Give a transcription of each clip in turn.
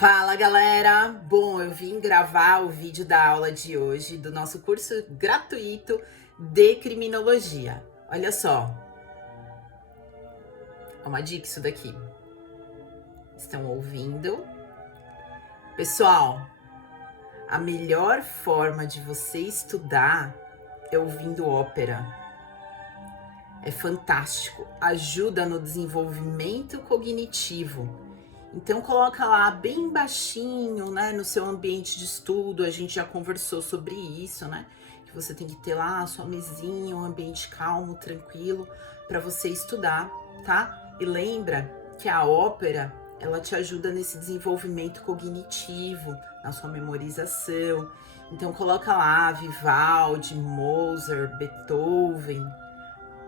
Fala, galera! Bom, eu vim gravar o vídeo da aula de hoje do nosso curso gratuito de criminologia. Olha só, é uma dica isso daqui. Estão ouvindo? Pessoal, a melhor forma de você estudar é ouvindo ópera. É fantástico, ajuda no desenvolvimento cognitivo. Então coloca lá bem baixinho, né, no seu ambiente de estudo. A gente já conversou sobre isso, né? Que você tem que ter lá a sua mesinha, um ambiente calmo, tranquilo, para você estudar, tá? E lembra que a ópera, ela te ajuda nesse desenvolvimento cognitivo, na sua memorização. Então coloca lá Vivaldi, Mozart, Beethoven,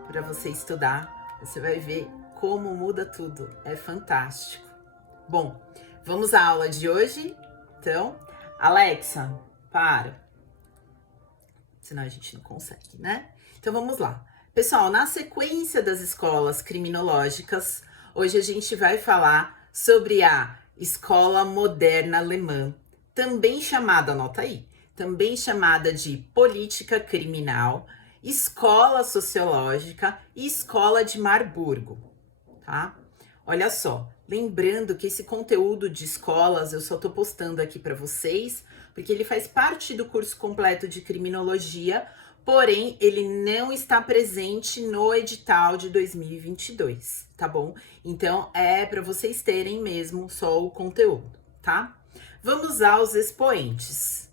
para você estudar. Você vai ver como muda tudo. É fantástico. Bom, vamos à aula de hoje? Então, Alexa, para. Senão a gente não consegue, né? Então vamos lá. Pessoal, na sequência das escolas criminológicas, hoje a gente vai falar sobre a escola moderna alemã, também chamada, anota aí, também chamada de política criminal, escola sociológica e escola de Marburgo, tá? Olha só, lembrando que esse conteúdo de escolas eu só tô postando aqui para vocês, porque ele faz parte do curso completo de criminologia, porém ele não está presente no edital de 2022, tá bom? Então é para vocês terem mesmo só o conteúdo, tá? Vamos aos expoentes: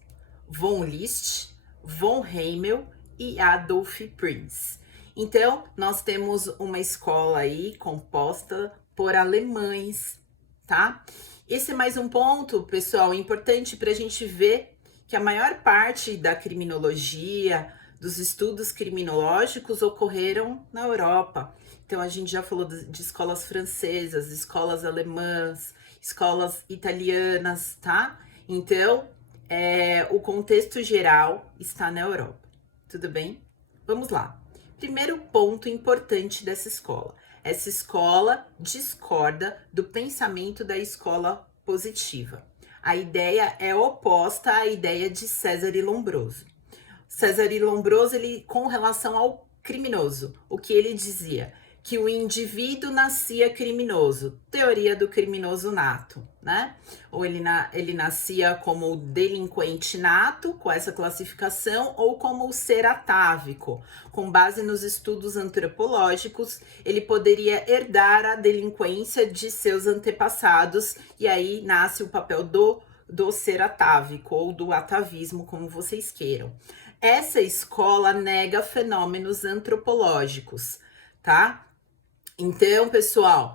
Von Liszt, Von Heimel e Adolf Prinz. Então, nós temos uma escola aí composta por alemães, tá? Esse é mais um ponto, pessoal, importante para a gente ver que a maior parte da criminologia, dos estudos criminológicos ocorreram na Europa. Então, a gente já falou de escolas francesas, escolas alemãs, escolas italianas, tá? Então, o contexto geral está na Europa, tudo bem? Vamos lá. Primeiro ponto importante dessa escola. Essa escola discorda do pensamento da escola positiva. A ideia é oposta à ideia de César e Lombroso. César e Lombroso, ele, com relação ao criminoso, o que ele dizia? Que o indivíduo nascia criminoso, teoria do criminoso nato, né? Ou ele nascia como delinquente nato, com essa classificação, ou como o ser atávico. Com base nos estudos antropológicos, ele poderia herdar a delinquência de seus antepassados, e aí nasce o papel do ser atávico, ou do atavismo, como vocês queiram. Essa escola nega fenômenos antropológicos, tá? Então, pessoal,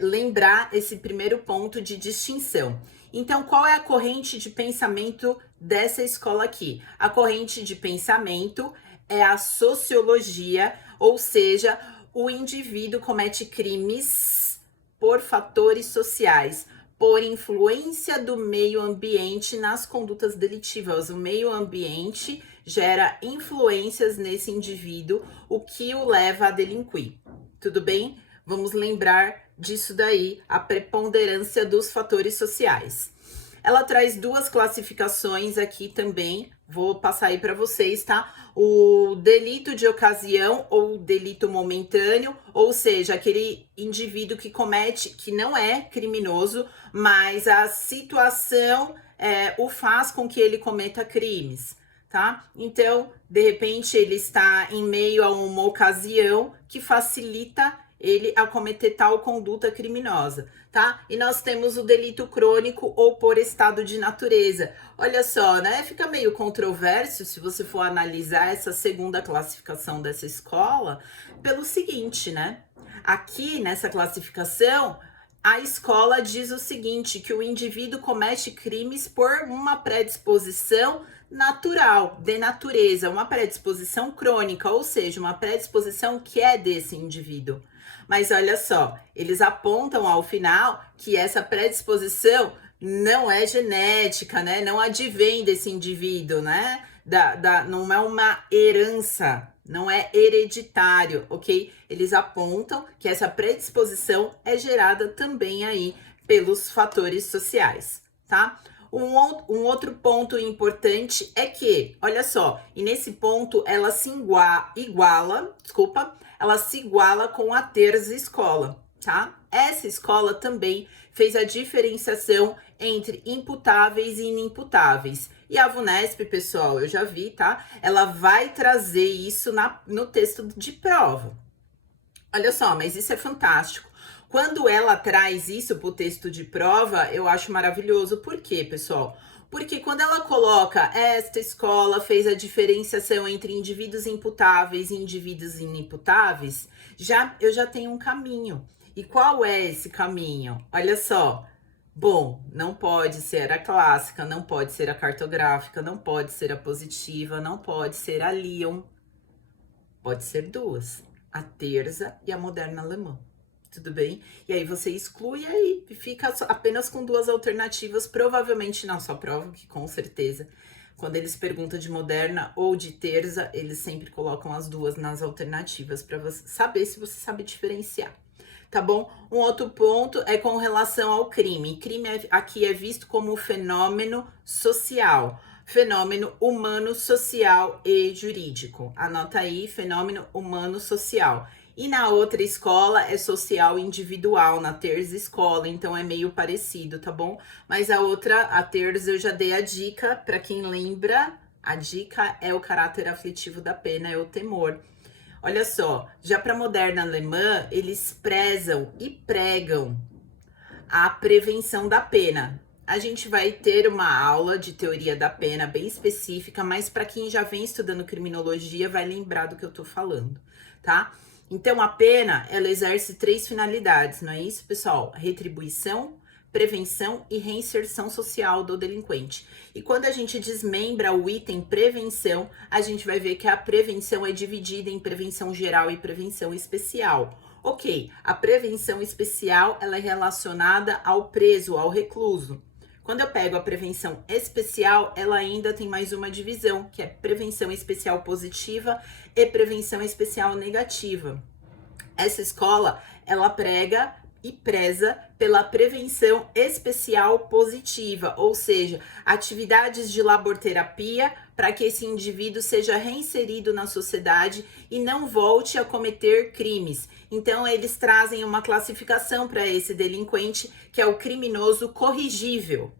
lembrar esse primeiro ponto de distinção. Então, qual é a corrente de pensamento dessa escola aqui? A corrente de pensamento é a sociologia, ou seja, o indivíduo comete crimes por fatores sociais, por influência do meio ambiente nas condutas delitivas. O meio ambiente gera influências nesse indivíduo, o que o leva a delinquir. Tudo bem? Vamos lembrar disso daí, a preponderância dos fatores sociais. Ela traz duas classificações aqui também, vou passar aí para vocês, tá? O delito de ocasião ou delito momentâneo, ou seja, aquele indivíduo que comete, que não é criminoso, mas a situação o faz com que ele cometa crimes, tá? Então, de repente, ele está em meio a uma ocasião que facilita ele a cometer tal conduta criminosa, tá? E nós temos o delito crônico ou por estado de natureza. Olha só, né? Fica meio controverso se você for analisar essa segunda classificação dessa escola, pelo seguinte, né? Aqui nessa classificação, a escola diz o seguinte, que o indivíduo comete crimes por uma predisposição natural, de natureza, uma predisposição crônica, ou seja, uma predisposição que é desse indivíduo. Mas olha só, eles apontam ao final que essa predisposição não é genética, né? Não advém desse indivíduo, né? Não é uma herança, não é hereditário, ok? Eles apontam que essa predisposição é gerada também aí pelos fatores sociais, tá? Um outro ponto importante é que, olha só, e nesse ponto ela se ela se iguala com a terça escola, tá? Essa escola também fez a diferenciação entre imputáveis e inimputáveis. E a VUNESP, pessoal, eu já vi, tá? Ela vai trazer isso no texto de prova. Olha só, mas isso é fantástico. Quando ela traz isso para o texto de prova, eu acho maravilhoso. Por quê, pessoal? Porque quando ela coloca esta escola fez a diferenciação entre indivíduos imputáveis e indivíduos inimputáveis, eu já tenho um caminho. E qual é esse caminho? Olha só. Bom, não pode ser a clássica, não pode ser a cartográfica, não pode ser a positiva, não pode ser a Lyon. Pode ser duas, a terça e a moderna alemã. Tudo bem? E aí você exclui aí e fica apenas com duas alternativas, provavelmente na sua prova, que com certeza, quando eles perguntam de moderna ou de terça, eles sempre colocam as duas nas alternativas para você saber se você sabe diferenciar. Tá bom? Um outro ponto é com relação ao crime. Crime aqui é visto como fenômeno social. Fenômeno humano, social e jurídico. Anota aí, fenômeno humano, social. E na outra escola é social individual, na terça escola, então é meio parecido, tá bom? Mas a terça eu já dei a dica, para quem lembra, a dica é o caráter aflitivo da pena, é o temor. Olha só, já para a moderna alemã, eles prezam e pregam a prevenção da pena. A gente vai ter uma aula de teoria da pena bem específica, mas para quem já vem estudando criminologia vai lembrar do que eu tô falando, tá? Então a pena, ela exerce 3 finalidades, não é isso, pessoal? Retribuição, prevenção e reinserção social do delinquente. E quando a gente desmembra o item prevenção, a gente vai ver que a prevenção é dividida em prevenção geral e prevenção especial. Ok, a prevenção especial ela é relacionada ao preso, ao recluso. Quando eu pego a prevenção especial, ela ainda tem mais uma divisão, que é prevenção especial positiva e prevenção especial negativa. Essa escola, ela prega e preza pela prevenção especial positiva, ou seja, atividades de laborterapia para que esse indivíduo seja reinserido na sociedade e não volte a cometer crimes. Então, eles trazem uma classificação para esse delinquente, que é o criminoso corrigível,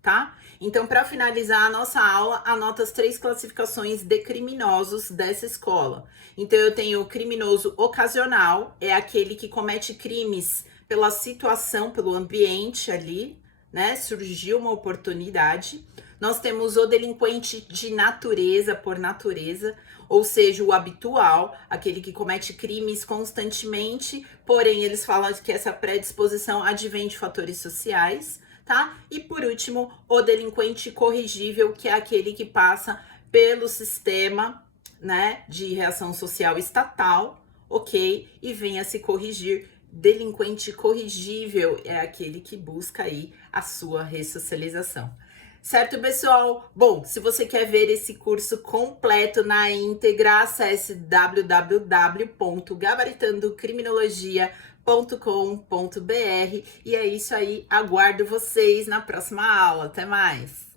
tá? Então, para finalizar a nossa aula, anota as 3 classificações de criminosos dessa escola. Então, eu tenho o criminoso ocasional, é aquele que comete crimes pela situação, pelo ambiente ali, né? Surgiu uma oportunidade. Nós temos o delinquente de natureza, por natureza, ou seja, o habitual, aquele que comete crimes constantemente, porém eles falam que essa predisposição advém de fatores sociais, tá? E por último, o delinquente corrigível, que é aquele que passa pelo sistema, né, de reação social estatal, ok? E vem a se corrigir. Delinquente corrigível é aquele que busca aí a sua ressocialização. Certo, pessoal? Bom, se você quer ver esse curso completo na íntegra, acesse www.gabaritandocriminologia.com.br. E é isso aí, aguardo vocês na próxima aula. Até mais!